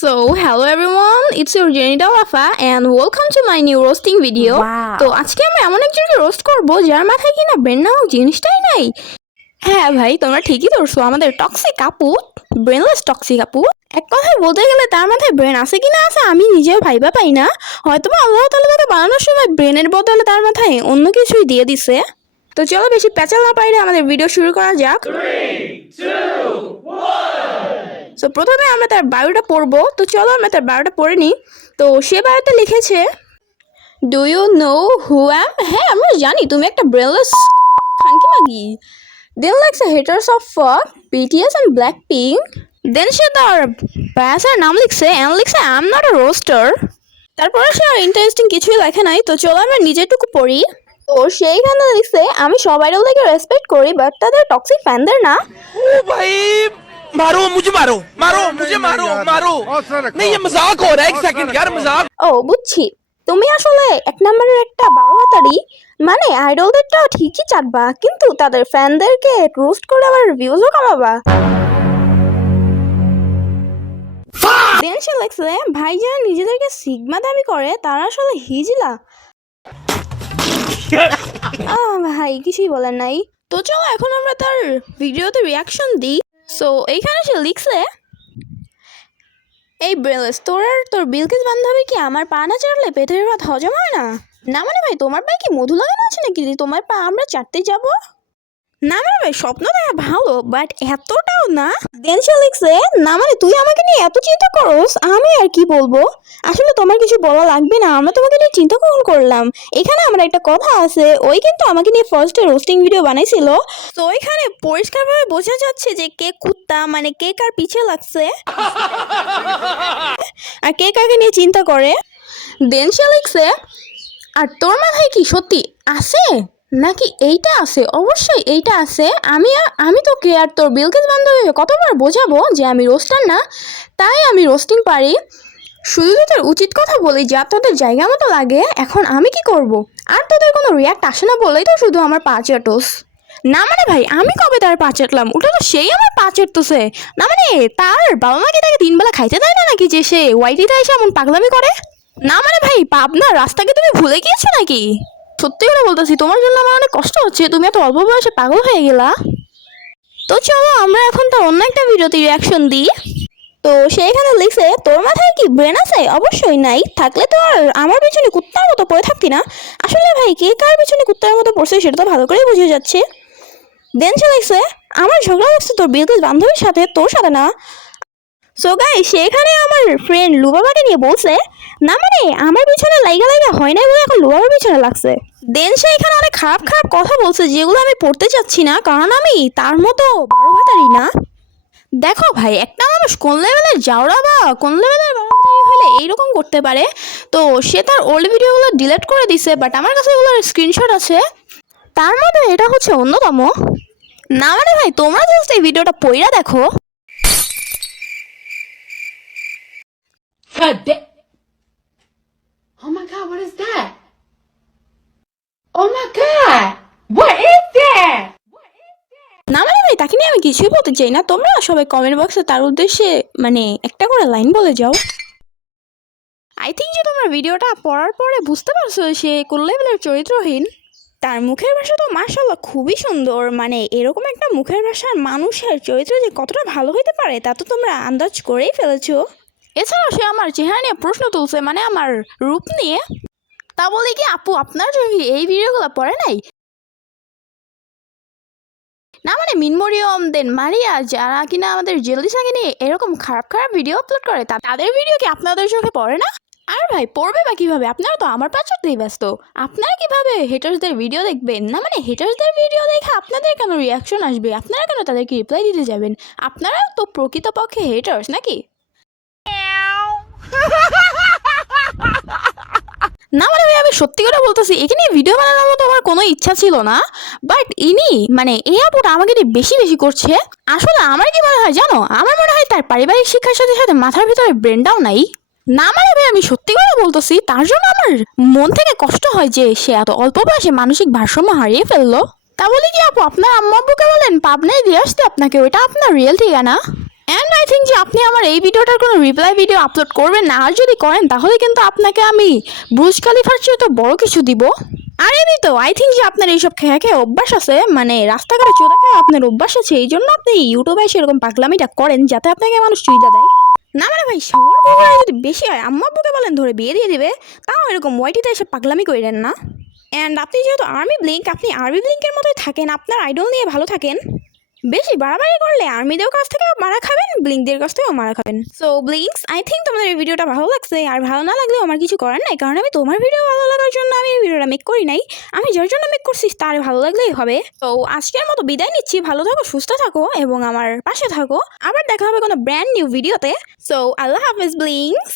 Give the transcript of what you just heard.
Hello everyone, it's your Jenita Wafa and welcome to my new roasting video. তো আজকে আমরা এমন একজনকে রোস্ট করব যার মাথায় কিনা ব্রেন নামক জিনিসটাই নাই। হ্যাঁ ভাই, তোমরা ঠিকই ধরছো, আমাদের টক্সিক আপু, ব্রেনলেস টক্সিক আপু। এক কথায় বলতে গেলে তার মাথায় ব্রেন আছে কিনা আছে আমি নিজেও ভাইবা পাই না। হয়তো আল্লাহ তাআলা তাকে বানানোর সময় ব্রেনের বদলে তার মাথায় অন্য কিছুই দিয়ে দিছে। তো চলো বেশি প্যাচাল না পাইলে আমাদের ভিডিও শুরু করা যাক। 3, 2, 1 তো প্রথমে আমরা তার বায়োটা পড়বো। তো চলো আমরা তার বায়োটা পড়ে নিই। তো সে বায়োতে লিখেছে, do you know who am? হ্যাঁ, আমরা জানি তুমি একটা ব্রেনলেস খানকি মাগি। Then likes haters of BTS and Blackpink। Then সে তার বায়াসের নাম লিখছে অ্যান্ড লিখছে I am not a roaster. তারপরে সে আর ইন্টারেস্টিং কিছুই লেখে নাই। তো চলো আমরা নিজেটুকু পড়ি। তো সেইখানে লিখছে, আমি সব আইডলদেরকে রেসপেক্ট করি বাট তাদের টক্সিক ফ্যানদের না। ओ भाई मारो मुझे मारो मारो मुझे मारो मारो नहीं ये मजाक हो रहा है एक सेकंड यार मजाक। ও বুঝছি, তুমি আসলে এক নম্বরের একটা 12 হাতারি। মানে আইডলদেরটা ঠিকই চাটবা কিন্তু তাদের ফ্যানদেরকে রোস্ট করে আবার ভিউজও কামাবা। দেন সে লিখছে, ভাই যারা নিজেদেরকে সিগমা দাবি করে তারা আসলে হিজলা। ভাই কিছুই বলার নাই। তো চলো এখন আমরা তার ভিডিওতে রিয়াকশন দিই। সো এইখানে সে লিখছে, এই ব্রেনলেস তোর বিলকিস বান্ধবী কি আমার পা না চাটলে পেটের ভাত হজম হয় না? না মানে ভাই তোমার পায়ে কি মধু লাগানো আছে নাকি তোমার পা আমরা চাটতে যাব? না মানে ভাই স্বপ্ন দেখা ভালো বাট এতটাও না। দেন সে লিখছে, না মানে তুই আমাকে নিয়ে এত চিন্তা করস, আমি আর কি বলবো। আসলে তোমার কিছু বলা লাগবে না, আমরা তোমাকে নিয়ে চিন্তা কখন করলাম। এখানে আমার একটা কথা আছে, ওই কিন্তু আমাকে নিয়ে ফার্স্টে রোস্টিং ভিডিও বানাইছিল। তো ওইখানে পরিষ্কারভাবে বোঝা যাচ্ছে যে কে কুত্তা, মানে কে কার পিছে লাগছে আর কে কাকে নিয়ে চিন্তা করে। দেন সে লিখছে, আর তোর মাথায় কি সত্যি আছে নাকি এইটা আছে? অবশ্যই এইটা আছে। আমি তোকে আর তোর বিলকিস বান্ধবীকে কতবার বোঝাবো যে আমি রোস্টার না, তাই আমি রোস্টিং পারি। শুধু তোদের উচিত কথা বলি যা তোদের জায়গা মতো লাগে। এখন আমি কি করব? আর তোদের কোনো রিয়াক্ট আসে না বলেই তো শুধু আমার পা চাটোস। না মানে ভাই আমি কবে তার পা চাটলাম? ওটা তো সেই আমার পা চাটতেছে। না মানে তার বাবা মা কি তাকে 3 বেলা খাইতে দেয় না নাকি যে সে ওয়াইটিতে এসে এমন পাগলামি করে? না মানে ভাই পাবনার রাস্তাকে তুমি ভুলে গিয়েছো নাকি? সত্যি করে বলতেছি, তোমার জন্য আমার অনেক কষ্ট হচ্ছে, তুমি এত অল্প বয়সে পাগল হয়ে গেলা। তো চলো আমরা এখন তার অন্য একটা ভিডিওতে রিয়াকশন দিই। তো সেইখানে লিখছে, তোর মাথায় কি ব্রেন আছে? অবশ্যই নাই, থাকলে তো আর আমার পিছনে কুত্তার মতো পড়ে থাকতি না। আসলে ভাই কে কার পিছনে কুত্তার মতো পড়ছে সেটা তো ভালো করেই বোঝা যাচ্ছে। দেন সে লিখছে, আমার ঝগড়া লাগছে তোর বিলকিস বান্ধবীর সাথে, তোর সাথে না। সো গাইস সেখানে আমার ফ্রেন্ড লুবাবাকে নিয়ে বলছে, না মানে আমার পিছনে লাইগা হয় না বলে এখন লুবাবার পিছনে লাগছে। দেন সে এখানে অনেক খারাপ খারাপ কথা বলছে যেগুলো আমি পড়তে চাচ্ছি না, কারণ আমি তার মতো 12 ভাতারি না। দেখো ভাই, একটা মানুষ কোন লেভেলের জাউরা বা কোন লেভেলের 12 ভাতারি হলে এইরকম করতে পারে। তো সে তার ওল্ড ভিডিওগুলো ডিলিট করে দিছে, বাট আমার কাছে এগুলোর স্ক্রিনশট আছে। তার মধ্যে এটা হচ্ছে অন্যতম। না মানে ভাই তোমরা জাস্ট এই ভিডিওটা পড়া দেখো। Oh my god, what is that? Oh my god, what is that? না মানে ভাই তাকে নিয়ে আমি কিছুই বলতে চাই না। তোমরা সবাই কমেন্ট বক্সে তার উদ্দেশ্যে মানে একটা করে লাইন বলে যাও। আই থিঙ্ক যে তোমরা ভিডিওটা পড়ার পরে বুঝতে পারছো সে কোন লেভেলের চরিত্রহীন। তার মুখের ভাষা তো মাশাআল্লাহ খুবই সুন্দর। মানে এরকম একটা মুখের ভাষার মানুষের চরিত্র যে কতটা ভালো হইতে পারে তা তো তোমরা আন্দাজ করেই ফেলেছো। এছাড়াও সে আমার চেহারা নিয়ে প্রশ্ন তুলছে, মানে আমার রূপ নিয়ে। তা বলে কি আপু আপনার কি এই ভিডিওগুলো পড়ে নাই? না মানে মিনমরিয়ম দেন মারিয়া যারা কিনা আমাদের জেলিসাকে নিয়ে এরকম খারাপ খারাপ ভিডিও আপলোড করে তাদের ভিডিও কি আপনাদের চোখে পড়ে না? আর ভাই পড়বে বা কিভাবে? আপনারা তো আমার পাচতেই ব্যস্ত। আপনারা কিভাবে হেটার্সদের ভিডিও দেখবেন? না মানে হেটার্সদের ভিডিও দেখে আপনাদের কেন রিয়াকশন আসবে? আপনারা কেন তাদেরকে রিপ্লাই দিতে যাবেন? আপনারাও তো প্রকৃতপক্ষে হেটার্স নাকি? না মানে ভাই আমি সত্যি করে বলতেছি, এখানে ভিডিও বানানোর মতো আমার কোনো ইচ্ছা ছিল না, বাট মানে এই আপুটা আমাকে নিয়ে বেশি বেশি করছে। আসলে আমার কি মনে হয় জানো, আমার মনে হয় তার পারিবারিক শিক্ষার সাথে সাথে মাথার ভিতরে ব্রেনটাও নাই। না মানে ভাই আমি সত্যি করে বলতেছি, তার জন্য আমার মন থেকে কষ্ট হয় যে সে এত অল্প বয়সে মানসিক ভারসাম্য হারিয়ে ফেললো। তা বলি কি আপু আপনার আম্মু আব্বুকে বলেন পাবনায় দিয়ে আসতে আপনাকে, ওইটা আপনার রিয়েল ঠিকানা। অ্যান্ড আই থিঙ্ক যে আপনি আমার এই ভিডিওটার কোনো রিপ্লাই ভিডিও আপলোড করবেন না, আর যদি করেন তাহলে কিন্তু আপনাকে আমি বুর্জ খলিফার চেয়ে তো বড় কিছু দিব। আর এমনি তো আই থিঙ্ক যে আপনার এইসব খেয়ে খেয়ে অভ্যাস আছে, মানে রাস্তাঘাটে চোদা খেয়ে আপনার অভ্যাস আছে, এই জন্য আপনি ইউটিউবে এসে এরকম পাগলামিটা করেন যাতে আপনাকে মানুষ চুইদা দেয়। না মানে ভাই, শহর কুকুরা যদি বেশি হয় আম্মা আব্বুকে বলেন ধরে বিয়ে দিয়ে দিবে, তাও এরকম ওয়াইটিতে এসে পাগলামি করেন না। অ্যান্ড আপনি যেহেতু আর্মি ব্লিঙ্ক, আপনি আর্মি ব্লিঙ্কের মতোই থাকেন, আপনার আইডল নিয়ে ভালো থাকেন। বেশি বাড়াবাড়ি করলে আর্মিদের কাছ থেকেও মারা খাবেন, ব্লিঙ্কদের কাছ থেকেও মারা খাবেন। সো ব্লিঙ্কস, আই থিঙ্ক তোমাদের এই ভিডিওটা ভালো লাগছে, আর ভালো না লাগলেও আমার কিছু করার নাই, কারণ আমি তোমার ভিডিও ভালো লাগার জন্য আমি এই ভিডিওটা মেক করি নাই, আমি যার জন্য মেক করছি তার ভালো লাগলেই হবে। তো আজকের মতো বিদায় নিচ্ছি, ভালো থাকো, সুস্থ থাকো এবং আমার পাশে থাকো। আবার দেখা হবে কোনো ব্র্যান্ড নিউ ভিডিওতে। সো আল্লাহ হাফেজ ব্লিঙ্কস।